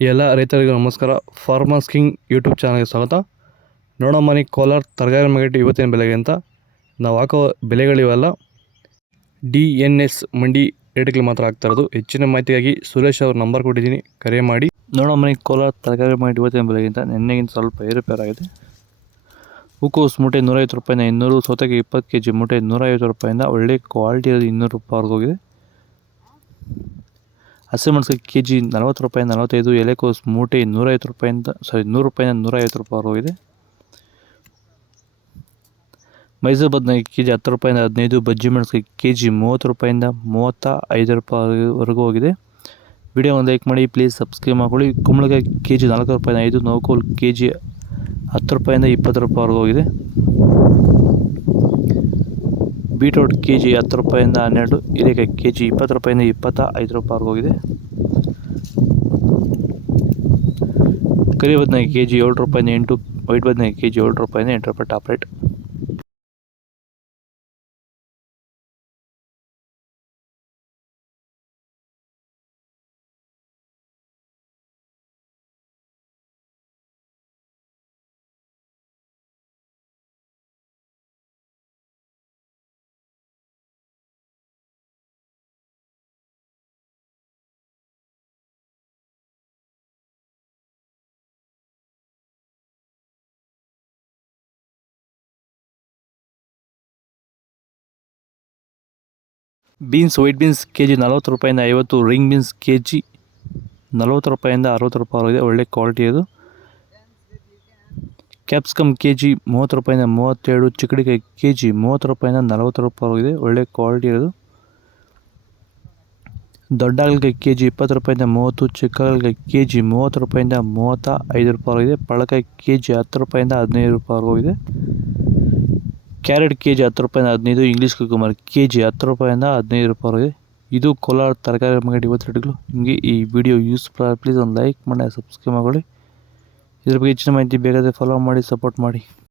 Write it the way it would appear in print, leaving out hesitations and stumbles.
ಎಲ್ಲ ರೈತರಿಗೂ ನಮಸ್ಕಾರ. ಫಾರ್ಮರ್ಸ್ ಕಿಂಗ್ ಯೂಟ್ಯೂಬ್ ಚಾನಲ್ಗೆ ಸ್ವಾಗತ. ನೋಡೋ ಮನೆ ಕೋಲಾರ ತರಕಾರಿ ಮಾರ್ಕೆಟ್ ಇವತ್ತಿನ ಬೆಲೆಗೆ ಅಂತ ನಾವು ಹಾಕೋ ಬೆಲೆಗಳಿವೆಲ್ಲ DNS ಮಂಡಿ ರೇಟ್ಗಳು ಮಾತ್ರ ಆಗ್ತಾ ಇರೋದು. ಹೆಚ್ಚಿನ ಮಾಹಿತಿಗಾಗಿ ಸುರೇಶ್ ಅವ್ರ ನಂಬರ್ ಕೊಟ್ಟಿದ್ದೀನಿ, ಕರೆ ಮಾಡಿ. ನೋಡೋ ಮನೆ ಕೋಲಾರ ತರಕಾರಿ ಮಾರ್ಕೆಟ್ ಇವತ್ತಿನ ಬೆಲೆಗಿಂತ ನಿನ್ನೆಗಿಂತ ಸ್ವಲ್ಪ ಏರುಪೇರಾಗಿದೆ. ಹೂಕೋಸು ಮೂಟೆ 150 ರೂಪಾಯಿಂದ 200, ಸೌತೆಗೆ 20 kg ಮೂಟೆ 150 ರೂಪಾಯಿಂದ ಒಳ್ಳೆ ಕ್ವಾಲಿಟಿ ಇರೋದು 200 ರೂಪಾಯಿವರೆಗೂ ಹೋಗಿದೆ. ಹಸಿಮೆಣಸಿಗೆ ಕೆ ಜಿ 40 ರೂಪಾಯಿಂದ 45, ಎಲೆಕೋಸು ಮೂಟೆ 100 ರೂಪಾಯಿಂದ 150 ರೂಪಾಯಿ ಹೋಗಿದೆ. ಮೈಸೂರು ಬದನೆಕಾಯಿ ಕೆ ಜಿ 10 ರೂಪಾಯಿಂದ 15, ಬಜ್ಜಿ ಮೆಣಸಿಗೆ ಕೆ ಜಿ 30 ರೂಪಾಯಿಂದ 35 ರೂಪಾಯಿವರೆಗೂ ಹೋಗಿದೆ. ವಿಡಿಯೋ ಒಂದು ಲೈಕ್ ಮಾಡಿ, ಪ್ಲೀಸ್ ಸಬ್ಸ್ಕ್ರೈಬ್ ಮಾಡ್ಕೊಳ್ಳಿ. ಕುಂಬಳಕಾಯಿ ಕೆ ಜಿ 4 ರೂಪಾಯಿಂದ 5, ನೌಕೋಲ್ ಕೆ ಜಿ 10 ರೂಪಾಯಿಂದ 20 ರೂಪಾಯಿವರೆಗೂ ಹೋಗಿದೆ. ಬೀಟ್ರೋಟ್ ಕೆ ಜಿ 10 ರೂಪಾಯಿಂದ 12, ಹೀರೆಕಾಯಿ ಕೆ ಜಿ 20 ರೂಪಾಯಿಂದ 25 ರೂಪಾಯಿವರೆಗೂ ಹೋಗಿದೆ. ಕರಿ ಬದನೆಕಾಯಿ ಕೆ ಜಿ 7 ರೂಪಾಯಿಂದ 8, ವೈಟ್ ಬದನೆಕಾಯಿ ಕೆ ಜಿ 7 ರೂಪಾಯಿಂದ 8 ರೂಪಾಯಿ top rate. Beans, white beans K G 40 ರೂಪಾಯಿಂದ 50, ರಿಂಗ್ ಬೀನ್ಸ್ ಕೆ ಜಿ 40 ರೂಪಾಯಿಂದ 60 ರೂಪಾಯಿ ಇದೆ, ಒಳ್ಳೆ ಕ್ವಾಲಿಟಿ ಇದು. ಕ್ಯಾಪ್ಸಿಕಮ್ ಕೆ ಜಿ 30 ರೂಪಾಯಿಂದ 32, ಚಿಕ್ಕಡಿಕಾಯಿ ಕೆ ಜಿ 30 ರೂಪಾಯಿಂದ 40 ರೂಪಾಯಿ ಇದೆ, ಒಳ್ಳೆ ಕ್ವಾಲಿಟಿ ಇರೋದು. ದೊಡ್ಡ ಹಾಗಲಕಾಯಿ ಕೆ ಜಿ 20 ರೂಪಾಯಿಂದ 30, ಚಿಕ್ಕ ಹಾಗಲಕಾಯಿ ಕೆ ಜಿ 30 ರೂಪಾಯಿಂದ 35 ರೂಪಾಯಿ ಇದೆ. ಪಳಕಾಯಿ ಕೆ ಜಿ 10 ರೂಪಾಯಿಂದ 15 ರೂಪಾಯಿ ಇದೆ. ಕ್ಯಾರೆಟ್ ಕೆ ಜಿ 10 ರೂಪಾಯಿಂದ 15, ಇಂಗ್ಲೀಷ್ ಕುಕುಂಬರ್ ಕೆ ಜಿ 10 ರೂಪಾಯಿಂದ 15 ರೂಪಾಯಿ ಇದೆ. ಇದು ಕೋಲಾರ ತರಕಾರಿ ಮಾರ್ಕೆಟ್ ಇವತ್ತು ರೇಟ್ಗಳು. ನಿಮಗೆ ಈ ವಿಡಿಯೋ ಯೂಸ್ಫುಲ್, ಪ್ಲೀಸ್ ಒಂದು ಲೈಕ್ ಮಾಡಿ, ಸಬ್ಸ್ಕ್ರೈಬ್ ಮಾಡಿ. ಇದ್ರ ಬಗ್ಗೆ ಹೆಚ್ಚಿನ ಮಾಹಿತಿ ಬೇಕಾದರೆ ಫಾಲೋ ಮಾಡಿ, ಸಪೋರ್ಟ್ ಮಾಡಿ.